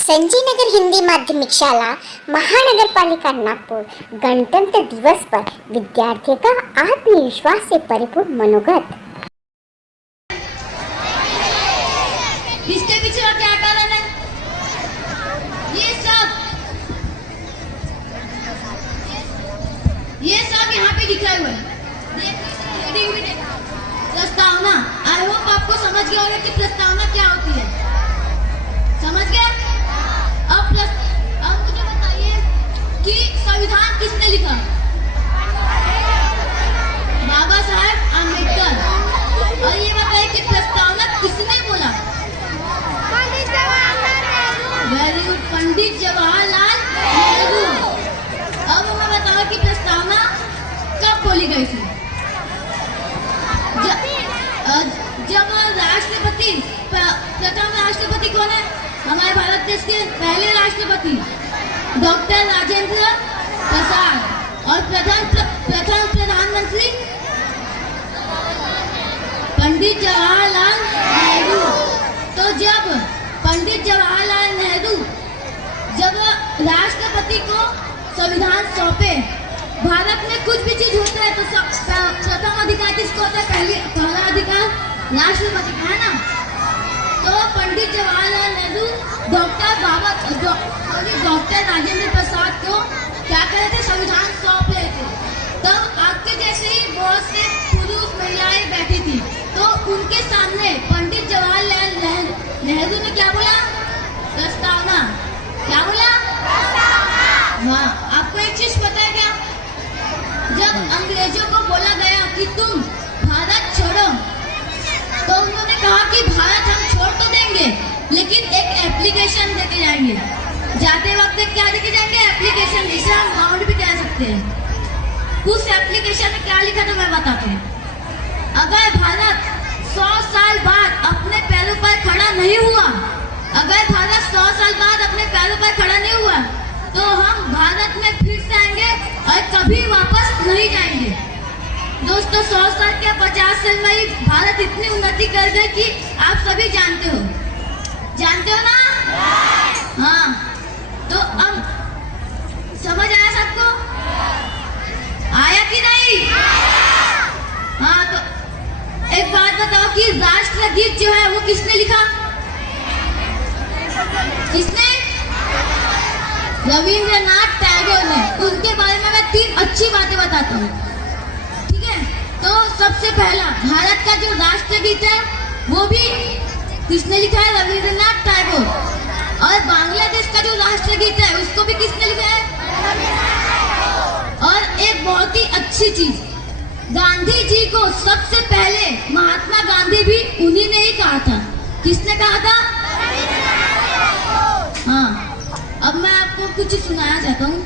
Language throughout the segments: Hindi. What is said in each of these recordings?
संजय नगर हिंदी माध्यमिक शाला महानगरपालिका नागपुर गणतंत्र दिवस पर विद्यार्थियों का आत्मविश्वास से परिपूर्ण मनोगत। इसके पीछे का क्या कारण है? ये सब यहाँ पे लिखा हुआ है। हेडिंग भी देखो, प्रस्तावना। आई होप आपको समझ गया होगा कि प्रस्तावना क्या होती है। समझ गया? अब मुझे बताइए कि संविधान किसने लिखा? बाबा साहेब अम्बेडकर। और ये बताइए कि प्रस्तावना किसने बोला? Very good, Pandit Jawaharlal Nehru. अब हमें बताओ कि प्रस्तावना कब बोली गई थी? जब राष्ट्रपति, प्रथम राष्ट्रपति कौन है? हमारे भारत देश के पहले राष्ट्रपति डॉक्टर राजेंद्र प्रसाद। और प्रथम प्रधानमंत्री पंडित जवाहरलाल नेहरू। तो जब पंडित जवाहरलाल नेहरू जब राष्ट्रपति को संविधान सौंपे, भारत में कुछ भी चीज होता है तो प्रथम अधिकार किसको होता है? पहला अधिकार राष्ट्रपति का है ना। तो पंडित जवाहरलाल नेहरू डॉक्टर राजेंद्र प्रसाद को क्या करे थे? संविधान सौंप रहे थे। तब आपके जैसे ही बहुत से पुरुष महिलाएं बैठी थी, तो उनके सामने पंडित जवाहरलाल नेहरू ने क्या बोला? प्रस्तावना। क्या बोला? हाँ, आपको एक चीज पता है क्या? जब अंग्रेजों को बोला गया कि तुम भारत छोड़ो, तो उन्होंने कहा कि भारत हम छोड़ तो देंगे, लेकिन एक एप्लीकेशन देके जाएंगे। जाते वक्त क्या देके जाएंगे? एप्लीकेशन, जिसे हम बाउंड भी कह सकते हैं। उस एप्लीकेशन में क्या लिखा था मैं बताती हूँ। अगर भारत 100 साल बाद अपने पैरों पर खड़ा नहीं हुआ, अगर भारत 100 साल बाद अपने पैरों पर खड़ा नहीं हुआ, तो हम भारत में फिर से आएंगे और कभी वापस नहीं जाएंगे। दोस्तों, 100 साल क्या 50 साल में ही भारत इतनी उन्नति कर गई कि आप सभी जानते हो ना? हाँ, तो अब समझ आया सबको? आया कि नहीं? हाँ, तो एक बात बताओ कि राष्ट्रगीत जो है वो किसने लिखा? किसने? रविंद्रनाथ टैगोर ने। उनके बारे में मैं 3 अच्छी बातें बताता हूँ, ठीक है? तो सबसे पहला, भारत का जो राष्ट्रगीत है वो भी किसने लिखा है? रविंद्रनाथ टैगोर। और बांग्लादेश का जो राष्ट्रगीत है उसको भी किसने लिखा है? और एक बहुत ही अच्छी चीज, गांधी जी को सबसे पहले महात्मा गांधी भी उन्हीं ने ही कहा था। किसने कहा था? हाँ, अब मैं आपको कुछ सुनाना चाहता हूँ।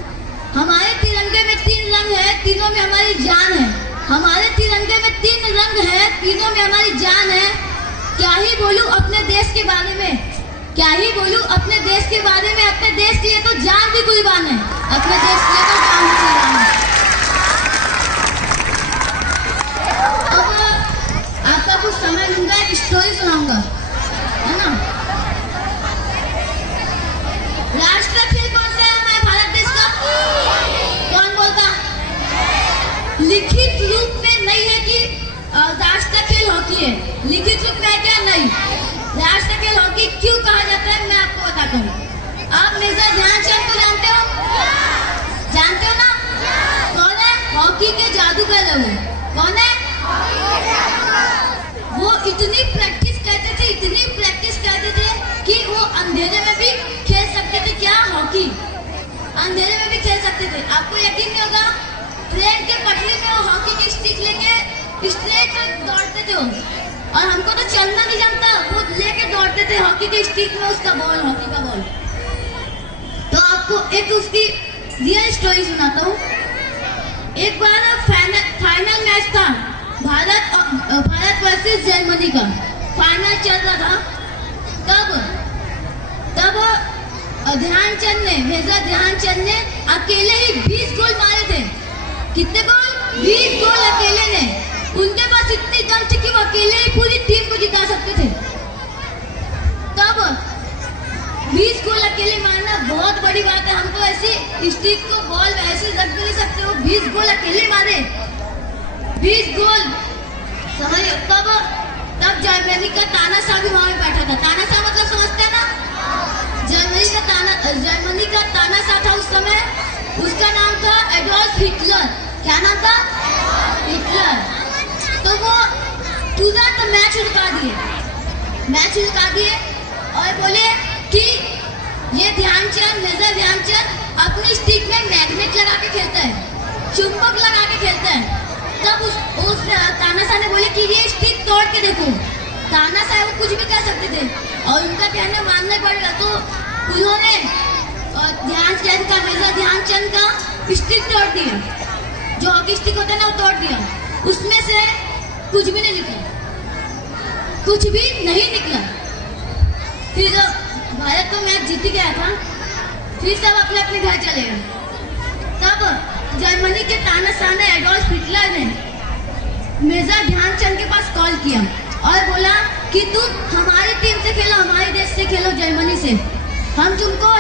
हमारे तिरंगे में 3 रंग है, तीनों में हमारी जान है। हमारे तिरंगे में 3 रंग है, तीनों में हमारी जान है। क्या ही बोलूं अपने देश के बारे में, क्या ही बोलूं अपने देश के बारे में। अपने देश के लिए तो जान भी कुर्बान है, अपने देश के लिए तो जान भी कुर्बान है। अब आपका कुछ समय लूंगा, एक स्टोरी सुनाऊंगा, है ना? राष्ट्र खेल कौन सा है हमारे भारत देश का? कौन बोलता? लिखित रूप में नहीं है कि राष्ट्र खेल हॉकी है। लिखित रूप में है क्या? नहीं। राष्ट्र खेल हॉकी क्यों कहा जाता है मैं आपको बताता हूँ। आप मेजर ध्यानचंद को जानते हो? जानते हो ना? कौन है? हॉकी के जादूगर है वो। कौन है? वो इतनी प्रैक्टिस करते थे कि वो अंधेरे में भी खेल सकते थे। क्या? हॉकी अंधेरे में भी खेल सकते थे। आपको यकीन नहीं होगा, ट्रेन के पटरी में वो हॉकी की स्टिक लेके स्ट्रेट दौड़ते थे। और हमको तो चलना नहीं जानता, वो लेके दौड़ते थे हॉकी के स्टिक में, उसका बॉल, हॉकी का बॉल। तो आपको एक उसकी रियल स्टोरी सुनाता हूँ। एक बार फाइनल मैच था, भारत वर्सेस जर्मनी का फाइनल चल रहा था। तब मेजर ध्यानचंद ने अकेले ही 20 गोल मारे थे। कितने गोल? 20 गोल अकेले ने। उनके पास इतनी दम थी कि वो अकेले ही पूरी टीम को जिता सकते थे। तब 20 गोल अकेले मारना बहुत बड़ी बात है। हमको ऐसी स्टिक को बॉल ऐसे रख भी नहीं सकते हो। 20 गोल अकेले मारे, 20 गोल। समझ तब जर्मनी का तानाशाह भी वहां बैठा था। तानाशाह मतलब समझते हैं ना? जर्मनी का तानाशाह था उस समय। उसका नाम था एडोल्फ हिटलर। क्या नाम था? हिटलर। तो वो पूरा तो मैच रुका दिए और बोले कि ये मेजर ध्यानचंद अपनी स्टिक में मैग्नेट लगा के खेलता है, चुंबक लगा के खेलता है। तब उस तानाशाह ने बोले कि ये स्टिक तोड़ के देखो। तानाशाह वो कुछ भी कर सकते थे और उनका कहना मानना पड़ेगा। तो उन्होंने मेजर ध्यानचंद का स्टिक तोड़ दिया, जो हॉकी स्टिक होता है ना, वो तोड़ दिया। उसमें से कुछ भी नहीं निकला। फिर भारत को मैच जीत गया था। फिर सब अपने अपने घर चले गए। तब जर्मनी के तानाशाह ने एडोल्फ हिटलर ने मेजर ध्यानचंद के पास कॉल किया और बोला कि तुम हमारी टीम से खेलो, हमारे देश से खेलो, जर्मनी से। हम तुमको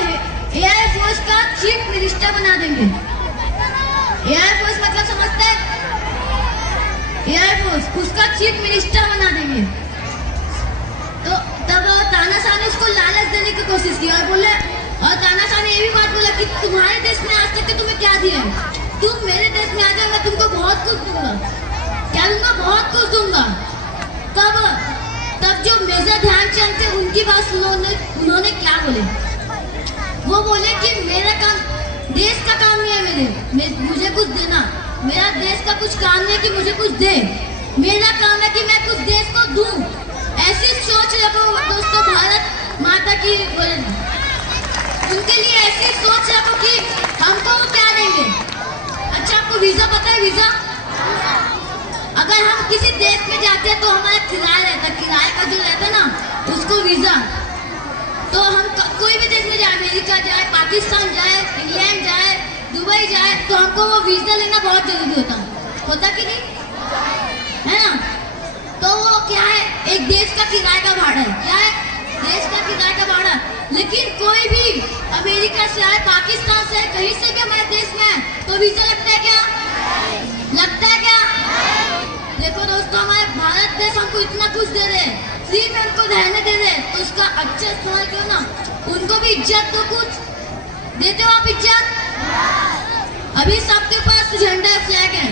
एयर फोर्स का चीफ मिनिस्टर बना देंगे। एयर फोर्स मतलब समझते हैं? एयर फोर्स, उसका चीफ मिनिस्टर बना देंगे। तो तब तानाशाह ने उसको लालच देने की कोशिश की और बोले, और तानाशाह ने ये भी बात बोला कि तुम्हारे देश में आज तक के तुम्हें क्या दिया है? तुम मेरे देश में आ जाओ, मैं तुमको बहुत कुछ दूंगा। क्या दूंगा? बहुत कुछ दूंगा। तब जो मेजर ध्यानचंद थे उनकी बात सुनो, उन्होंने क्या बोले? वो बोले कि मेरा काम, देश का काम नहीं है मुझे कुछ देना। मेरा देश का कुछ काम नहीं है कि मुझे कुछ दे। मेरा काम है कि मैं कुछ देश को दूं। ऐसी सोच रखो दोस्तों, भारत माता की उनके लिए ऐसी सोच रखो कि हमको वो क्या देंगे। अच्छा, आपको वीजा पता है? वीजा अगर हम किसी देश में जाते हैं तो हमारा किराए का जो रहता है ना, उसको वीजा। तो हम कोई भी देश में जाए, अमेरिका जाए, पाकिस्तान जाए, इंग्लैंड जाए, दुबई जाए, तो हमको वो वीजा लेना बहुत जरूरी होता कि नहीं है ना? तो वो क्या है, एक देश का किराए का भाड़ा है। क्या है? देश का किराए का भाड़ा। लेकिन कोई भी अमेरिका से आए, पाकिस्तान से, कहीं से भी हमारे देश में आए तो वीजा लगता है क्या? लगता है क्या? देखो दोस्तों, हमारे भारत देश हमको इतना कुछ दे रहे हैं, फ्री में उनको रहने दे रहे, तो उसका अच्छा इस्तेमाल करो ना। उनको भी इज्जत दो। कुछ देते हो आप इज्जत? अभी सबके पास झंडा फ्लैग है।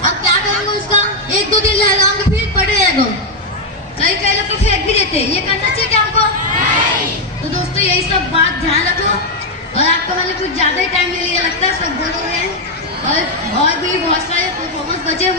अब क्या करेंगे उसका? 1-2 दिन लहराएंगे, फिर पड़े रहेगा। कई लोग तो फेंक भी देते। ये करना चाहिए क्या हमको? तो दोस्तों, यही सब बात ध्यान रखो। और आपको मैंने कुछ ज्यादा ही टाइम ले लिया लगता है, सब बोल रहे हैं और भी बहुत सारे परफॉर्मेंस बचे।